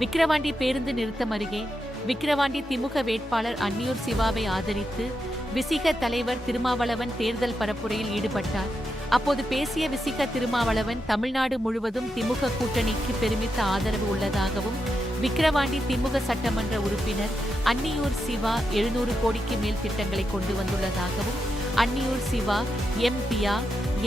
விக்கிரவாண்டி பேருந்து நிறுத்தம் அருகே விக்கிரவாண்டி திமுக வேட்பாளர் அன்னியூர் சிவாவை ஆதரித்து விசிக தலைவர் திருமாவளவன் தேர்தல் பரப்புரையில் ஈடுபட்டார். அப்போது பேசிய விசிக திருமாவளவன் தமிழ்நாடு முழுவதும் திமுக கூட்டணிக்கு பெருமித்த ஆதரவு உள்ளதாகவும், விக்கிரவாண்டி திமுக சட்டமன்ற உறுப்பினர் அன்னியூர் சிவா 700 கோடிக்கு மேல் திட்டங்களை கொண்டு வந்துள்ளதாகவும், அன்னியூர் சிவா எம்பியா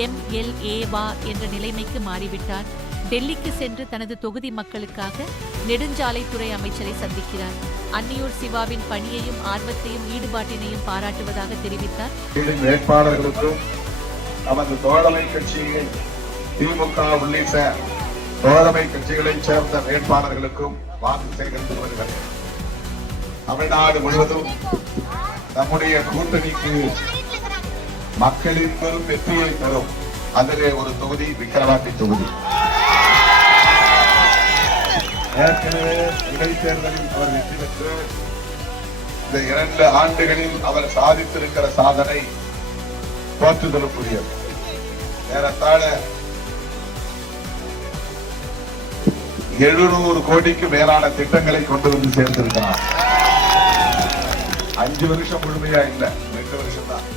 MLAவா என்ற நிலைமைக்கு மாறிவிட்டார். டெல்லிக்கு சென்று தனது தொகுதி மக்களுக்காக நெடுஞ்சாலைத்துறை அமைச்சரை சந்திக்கிறார். அன்னியூர் சிவாவின் பணியையும் ஆர்வத்தையும் ஈடுபாட்டினையும் பாராட்டுவதாக தெரிவித்தார். வேட்பாளர்களுக்கும் நமது தோழமை கட்சியை திமுக உள்ளிட்ட தோழமை கட்சிகளைச் சேர்ந்த வேட்பாளர்களுக்கும் வாக்கு சேகரித்து வருகிறது. தமிழ்நாடு முழுவதும் நம்முடைய கூட்டணிக்கு மக்களின் பெரும் வெற்றியை தரும் அதிலே ஒரு தொகுதி விக்கிரவாண்டி தொகுதி. ஏற்கனவே இடைத்தேர்தலில் அவர் வெற்றி பெற்று இந்த 2 ஆண்டுகளில் அவர் சாதித்திருக்கிற சாதனை போற்றுதலுக்குரியது. ஏறத்தாழ 700 கோடிக்கு மேலான திட்டங்களை கொண்டு வந்து சேர்த்திருக்கிறார். 5 வருஷம் முழுமையா இல்ல, 2 வருஷம் தான்.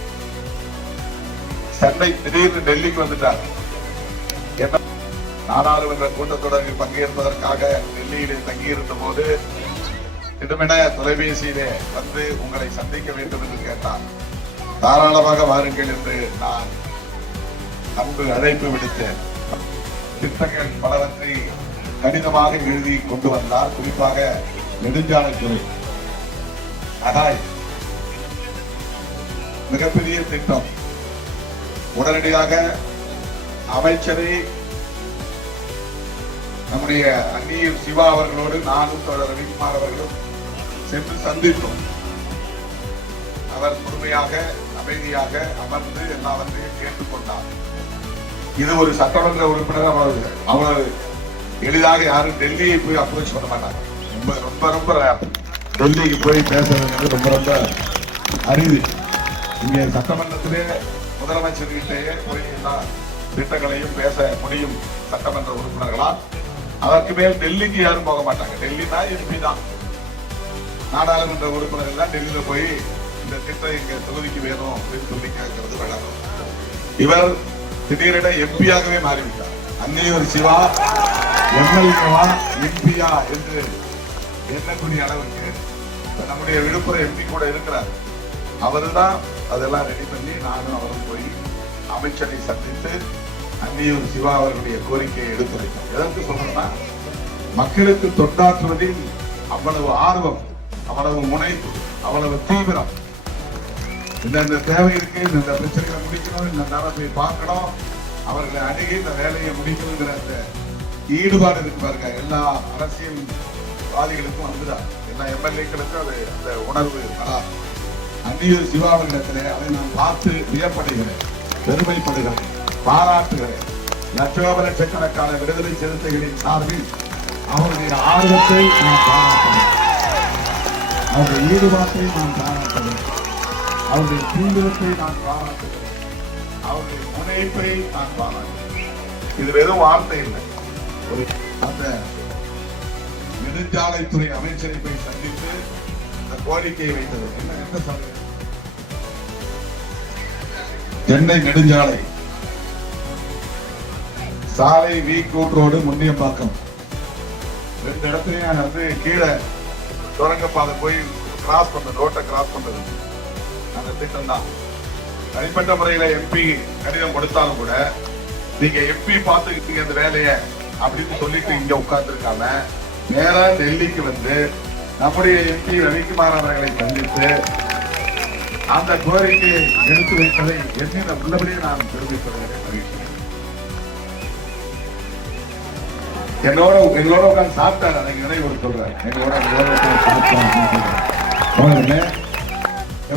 சென்னை திடீர்னு டெல்லிக்கு வந்துட்டார். நாடாளுமன்ற கூட்டத்தொடரில் பங்கேற்பதற்காக டெல்லியிலே தங்கியிருந்த போது திடமென தொலைபேசியிலே வந்து உங்களை சந்திக்க வேண்டும் என்று கேட்டார். தாராளமாக வாருங்கள் என்று நான் அன்பு அழைப்பு விடுத்தேன். திட்டங்கள் பலவற்றை கடிதமாக எழுதி கொண்டு வந்தார். குறிப்பாக நெடுஞ்சாலைத்துறை அதாய் மிகப்பெரிய திட்டம். உடனடியாக அமைச்சரை நம்முடைய அன்னியூர் சிவா அவர்களோடு நானும் தொடர் ரவிக்குமார் அவர்களும் சென்று சந்தித்தோம். அவர் பொறுமையாக அமைதியாக அமர்ந்து எல்லாவற்றையும் கேட்டுக்கொண்டார். இது ஒரு சட்டமன்ற உறுப்பினர். அவ்வளவு எளிதாக யாரும் டெல்லியை போய் அப்ரோச் பண்ண மாட்டாங்க. ரொம்ப ரொம்ப டெல்லிக்கு போய் பேசுறது ரொம்ப ரொம்ப அரிது. இங்கே சட்டமன்றத்திலே முதலமைச்சர்கிட்டேயே போய் எல்லா திட்டங்களையும் பேச முடியும் சட்டமன்ற உறுப்பினர்களால். அதற்கு மேல் டெல்லிக்கு யாரும் போக மாட்டாங்க. டெல்லினா எம்பி தான். நாடாளுமன்ற உறுப்பினர்கள் எல்லாம் டெல்லியில போய் இந்த திட்டம் எங்க தொகுதிக்கு வேணும் அப்படின்னு சொல்லி கேட்கறது வழக்கம். இவர் திடீரென எம்பியாகவே மாறிவிட்டார். அன்னியூர் சிவா MLAவா எம்பியா என்று எண்ணக்கூடிய அளவுக்கு நம்முடைய விழுப்புரம் எம்பி கூட இருக்கிறார். அவருதான் அதெல்லாம் ரெடி பண்ணி நானும் அவரும் போய் அமைச்சரை சந்தித்து அன்னியூர் சிவா அவர்களுடைய கோரிக்கையை எடுத்துரைத்தோம். எதற்கு சொல்றேன்னா, மக்களுக்கு தொண்டாற்றுவதில் அவ்வளவு ஆர்வம், அவ்வளவு முனைப்பு, அவ்வளவு தீவிரம். இந்த தேவை இருக்கு, இந்த பிரச்சனைகளை முடிக்கணும், இந்த நேரத்தை பார்க்கணும், அவர்களை அணுகி இந்த வேலையை முடிக்கணுங்கிற அந்த ஈடுபாடு இருக்கு பாருங்க. எல்லா அரசியல்வாதிகளுக்கும் வந்துதான், எல்லா MLAக்களுக்கும் அது அந்த உணர்வு வராது. அன்னியூர் சிவாவிடத்திலே அதை நான் பார்த்து வியப்படைகிறேன், பெருமைப்படுகிறேன், பாராட்டுகிறேன். லட்சோப லட்சக்கணக்கான விடுதலை சிறுத்தைகளின் சார்பில் அவருடைய ஆர்வத்தை நான் பாராட்டுகிறேன், அவருடைய ஈடுபாட்டை நான் பாராட்டுகிறேன், அவருடைய தீவிரத்தை நான் பாராட்டுகிறேன், அவருடைய முனைப்பை நான் பாராட்டுகிறேன். இது வெறும் வார்த்தை இல்லை. அந்த நெடுஞ்சாலைத்துறை அமைச்சரை போய் சந்தித்து அந்த கோரிக்கையை வைத்தது என்ன சொல்றது? சென்னை நெடுஞ்சாலை சாலை கூற்றோடு முன்னியம்பாக்கம் 2 இடத்துலயும் வந்து கீழே சுரங்கப்பாதை போய் கிராஸ் பண்றது, ரோட்டை கிராஸ் பண்றது அந்த திட்டம் தான். தனிப்பட்ட முறையில MP கடிதம் கொடுத்தாலும் கூட நீங்க MP பார்த்துக்கிட்டீங்க அந்த வேலையை அப்படின்னு சொல்லிட்டு இங்க உட்கார்ந்து இருக்காம நேரா டெல்லிக்கு வந்து நம்முடைய MP ரவிக்குமார் அவர்களை சந்தித்து அந்த கோரிக்கையை எடுத்து வைப்பதை என்ன உள்ளபடியே நான் பெருமைப்படுகிறேன். எங்களோட உட்கார்ந்து சாப்பிட்டாரு, அதை நினைவு சொல்றேன். எங்களோட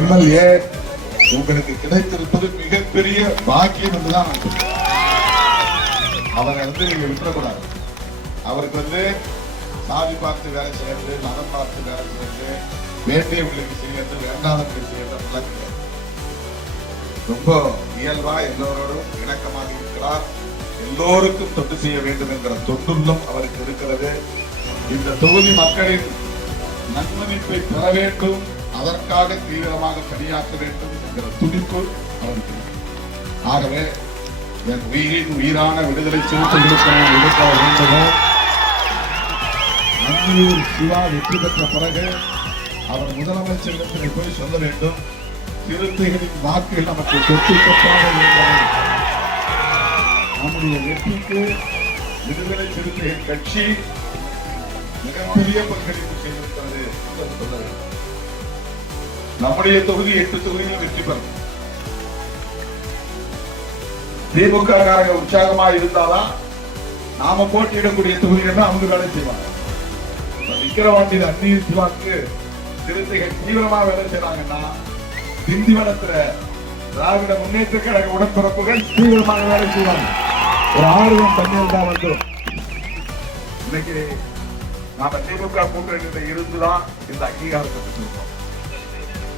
MLA உங்களுக்கு கிடைத்திருப்பது மிகப்பெரிய பாக்கியம் என்றுதான் நான் சொல்றேன். அவரை நீங்க விட்டுறக்கூடாது. அவருக்கு சாதி பார்த்து வேலை செய்யறது, மதம் பார்த்து வேலை செய்யறது, வேண்டியவர்களுக்கு செய்யறது, வேண்டாதவர்களுக்கு செய்யறது ரொம்ப இயல்பா எல்லோரோடும் இணக்கமாக இருக்கிறார். எல்லோருக்கும் தொண்டு செய்ய வேண்டும் என்கிற தொண்டுள்ளம் அவருக்கு இருக்கிறது. இந்த தொகுதி மக்களின் நன்மதிப்பை பெற வேண்டும், அதற்காக தீவிரமாக பணியாற்ற வேண்டும் என்கிற துடிப்பு அவருக்கு. ஆகவே என் உயிரின் உயிரான விடுதலை சிறுத்தைகளுக்கு எடுக்க வேண்டுமோ, அன்னியூர் சிவா வெற்றி பெற்ற பிறகு அவர் முதலமைச்சரிடத்தில் போய் சொல்ல வேண்டும், சிறுத்தைகளின் வாக்குகள் நமக்கு சொத்து சொத்தாக இருந்தது, நம்முடைய வெற்றிக்கு விடுதலை சிறுத்தைகள் கட்சி மிகப்பெரிய பங்களிப்பு செய்திருக்கிறது என்று சொல்ல வேண்டும். நம்முடைய தொகுதி 8 தொகுதியில் வெற்றி பெறும். திமுக உற்சாகமா இருந்தாதான் நாம போட்டியிடக்கூடிய தொகுதிகள் அவங்க வேலை செய்வாங்க. விக்கிரவாண்டியில் அந்நிய சிவாக்கு சிறுத்தைகள் தீவிரமா வேலை செய்யறாங்கன்னா, திண்டிவனத்துல திராவிட முன்னேற்ற கழக உடன்பிறப்புகள் தீவிரமாக வேலை செய்வாங்க. ஒரு ஆர்வம் தண்ணீர் தான் வந்துடும். இன்னைக்கு நாம திமுக கூட்டணியில இருந்துதான் இந்த அங்கீகாரத்தை பெற்றிருக்கோம்.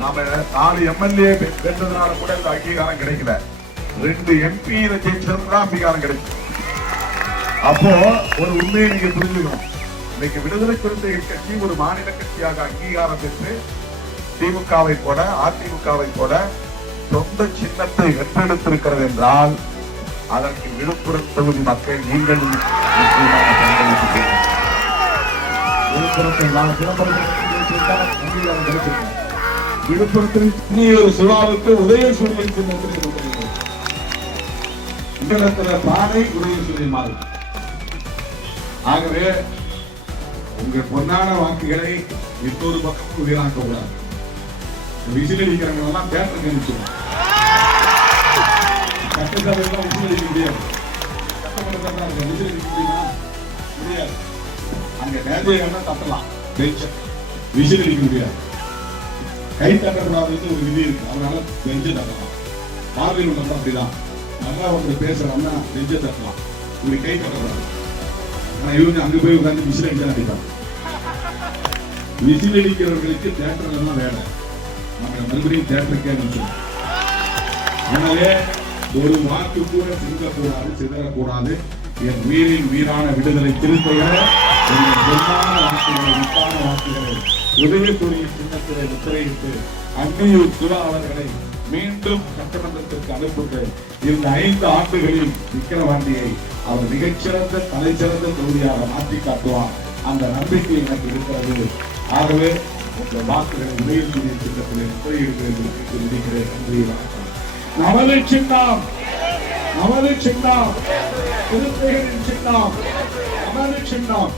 நாம 4 எம்எல்ஏ வென்றதுனால கூட இந்த அங்கீகாரம் கிடைக்கல. 2 MP ஜெயிச்சதுதான் அங்கீகாரம் கிடைக்கும். அப்போ ஒரு உண்மையை நீங்க புரிஞ்சுக்கணும். இன்னைக்கு விடுதலை சிறுத்தைகள் கட்சி ஒரு மாநில கட்சியாக அங்கீகாரம் பெற்று திமுகவை போல அதிமுகவை போல சொந்த சின்னத்தை வென்றெடுத்திருக்கிறது என்றால், அதற்கு விழுப்புரம் தொகுதி மக்கள் நீங்கள் விழுப்புரத்தில் சிவாவுக்கு உதயசூரியன் சின்னத்தில் பானை உதயசூரியன் மாதிரி. ஆகவே உங்கள் பொன்னான வாக்குகளை இன்னொரு பக்கம் வீணாக்க கூடாது. விசில் அடிக்கிறவங்க எல்லாம் தேட்டருக்கு அனுப்பிச்சுடுவோம். சட்டசபையெல்லாம் விசில் அடிக்க முடியாது. சட்டமன்ற விசில் அடிக்க முடியுமா? முடியாது. அங்க நேர்மையாக தட்டலாம், விசில் அடிக்க முடியாது. கை தட்டக்கூடாதுன்னு ஒரு விதி இருக்கு. அதனால பெஞ்சு தட்டலாம். பார்வையில் உள்ளவங்க அப்படிதான். நல்லா ஒன்று பேசுறோம்னா பெஞ்சை தட்டலாம், இப்படி கை தட்டக்கூடாது. ஆனா இவங்க அங்க போய் உட்காந்து விசில் அடிக்க அடிப்பாங்க. விசில் அடிக்கிறவர்களுக்கு தேட்டர்ல தான் வேலை. நம்ம மறுபடியும் தேட்டருக்கே நினைச்சோம். எனவே ஒரு வாக்கு கூட சிந்தக்கூடாது, சிதறக்கூடாது. என் உயிரின் உயிரான விடுதலை சிறுத்தைகளை, பொன்னான வாக்குகளை, முத்தான வாக்குகளை உதயசூரிய சின்னத்திலே முத்திரையிட்டு அன்னியூர் சிவா அவர்களை மீண்டும் சட்டமன்றத்திற்கு அனுப்புங்கள். இந்த 5 ஆண்டுகளில் விக்கிரவாண்டியை அவர் மிகச்சிறந்த தலைச்சிறந்த தொகுதியாக மாற்றி காட்டுவார். அந்த நம்பிக்கை எனக்கு இருக்கிறது. ஆகவே இந்த வாக்குகளை உதயசூரிய சின்னத்திலே முத்திரையிடுகிறேன் என்று விதிக்கிறேன். நன்றி, வணக்கம். நமது சின்னம், நமது சின்னம், சிறுத்தைகளின் சின்னம், நமது சின்னம்.